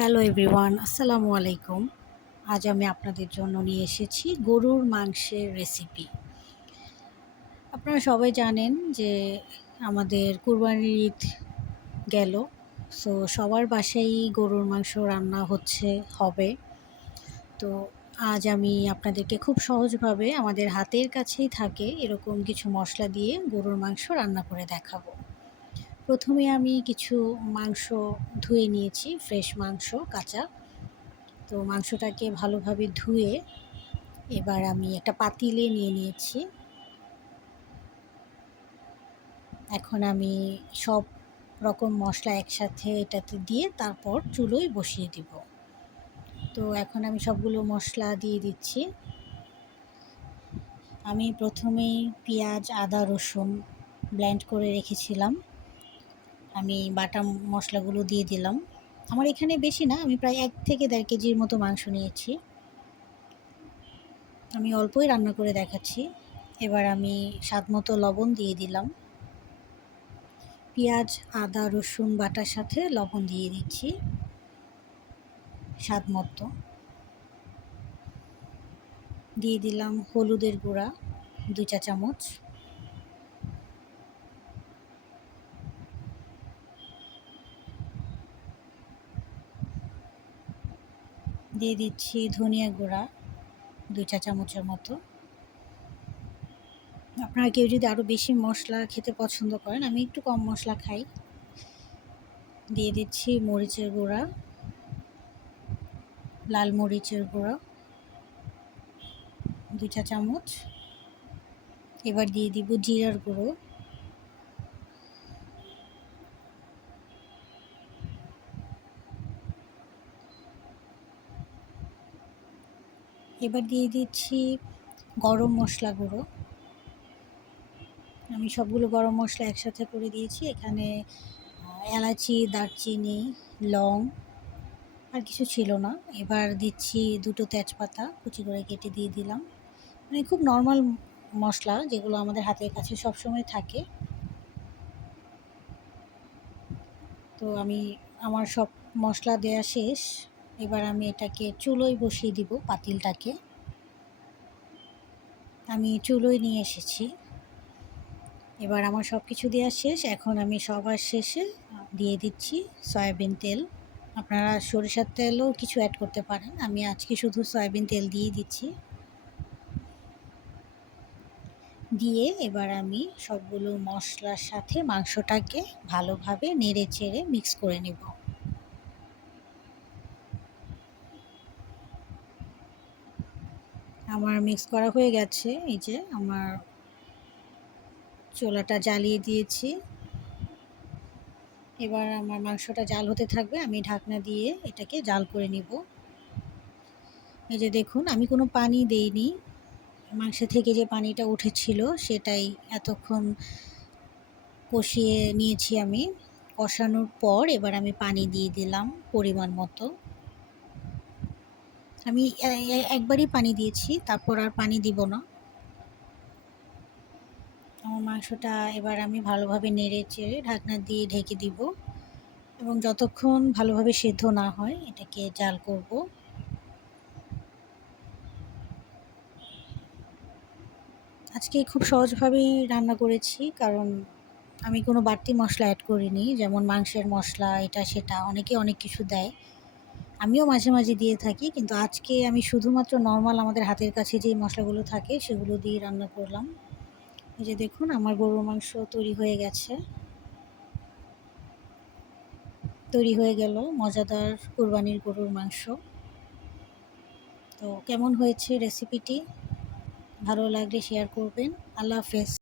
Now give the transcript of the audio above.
Hello everyone, আসসালামু আলাইকুম। আজ আমি আপনাদের জন্য নিয়ে এসেছি গরুর মাংসের রেসিপি। আপনারা সবাই জানেন যে আমাদের কুরবানির ঈদ গেল। সো সবার বাসায়ই গরুর মাংস রান্না হবে। তো আজ আমি আপনাদেরকে খুব সহজভাবে আমাদের হাতের কাছেই থাকে এরকম কিছু মশলা দিয়ে গরুর মাংস রান্না করে দেখাবো। প্রথমে আমি কিছু মাংস ধুয়ে নিয়েছি, ফ্রেশ মাংস কাঁচা। তো মাংসটাকে ভালোভাবে ধুয়ে এবার আমি একটা পাতিলে নিয়ে নিয়েছি। এখন আমি সব রকম মশলা একসাথে এটাতে দিয়ে তারপর চুলোয় বসিয়ে দিব। তো এখন আমি সবগুলো মশলা দিয়ে দিচ্ছি। আমি প্রথমেই পেঁয়াজ, আদা, রসুন ব্লেন্ড করে রেখেছিলাম। আমি বাটা মশলাগুলো দিয়ে দিলাম। আমার এখানে বেশি না, আমি প্রায় 1 থেকে 1.5 কেজির মতো মাংস নিয়েছি। আমি অল্পই রান্না করে দেখাচ্ছি। এবার আমি স্বাদমতো লবণ দিয়ে দিলাম। পেঁয়াজ, আদা, রসুন বাটার সাথে লবণ দিয়ে দিচ্ছি স্বাদমতো। দিয়ে দিলাম হলুদের গুঁড়া 2 চা চামচ। দিয়ে দিচ্ছি ধনিয়া গুঁড়া 2 চা চামচের মতো। আপনারা কেউ যদি আরও বেশি মশলা খেতে পছন্দ করেন, আমি একটু কম মশলা খাই। দিয়ে দিচ্ছি মরিচের গুঁড়া, লাল মরিচের গুঁড়া 2 চা চামচ। এবার দিয়ে দিব জিরার গুঁড়ো। এবার দিয়ে দিচ্ছি গরম মশলা গুঁড়ো। আমি সবগুলো গরম মশলা একসাথে করে দিয়েছি। এখানে এলাচি, দারচিনি, লং আর কিছু ছিল না। এবার দিচ্ছি 2টো তেজপাতা কুচি করে কেটে দিয়ে দিলাম। মানে খুব নর্মাল মশলা যেগুলো আমাদের হাতের কাছে সবসময় থাকে। তো আমার সব মশলা দেয়া শেষ। এবার আমি এটাকে চুলোয় বসিয়ে দিব পাতিলটাকে। আমি চুলোয় নিয়ে এসেছি। এবার আমার সব কিছু দেওয়া শেষ। এখন আমি সবার শেষে দিয়ে দিচ্ছি সয়াবিন তেল। আপনারা সরিষার তেলও কিছু অ্যাড করতে পারেন। আমি আজকে শুধু সয়াবিন তেল দিয়ে দিচ্ছি। দিয়ে এবার আমি সবগুলো মশলার সাথে মাংসটাকে ভালোভাবে নেড়ে চেড়ে মিক্স করে নেব। আমার মিক্স করা হয়ে গেছে। এই যে আমার চুলাটা জ্বালিয়ে দিয়েছি। এবার আমার মাংসটা জাল হতে থাকবে, আমি ঢাকনা দিয়ে এটাকে জাল করে নিব। এই যে দেখুন, আমি কোনো পানি দেইনি। মাংস থেকে যে পানিটা উঠেছিল সেটাই এতক্ষণ কষিয়ে নিয়েছি আমি। কষানোর পর এবার আমি পানি দিয়ে দিলাম পরিমাণ মতো। আমি একবারই পানি দিয়েছি, তারপর আর পানি দিব না। আমার মাংসটা এবার আমি ভালোভাবে নেড়ে চেড়ে ঢাকনা দিয়ে ঢেকে দিব এবং যতক্ষণ ভালোভাবে সেদ্ধ না হয় এটাকে জাল করব। আজকে খুব সহজভাবেই রান্না করেছি, কারণ আমি কোনো বাড়তি মশলা অ্যাড করিনি, যেমন মাংসের মশলা এটা সেটা অনেকে অনেক কিছু দেয়। আমিও মাঝে মাঝে দিয়ে থাকি, কিন্তু আজকে আমি শুধুমাত্র নর্মাল আমাদের হাতের কাছে যে মশলাগুলো থাকে সেগুলো দিয়ে রান্না করলাম। এই যে দেখুন, আমার গরুর মাংস তৈরি হয়ে গেল মজাদার কুরবানির গরুর মাংস। তো কেমন হয়েছে রেসিপিটি? ভালো লাগলে শেয়ার করবেন। আল্লাহ হাফেজ।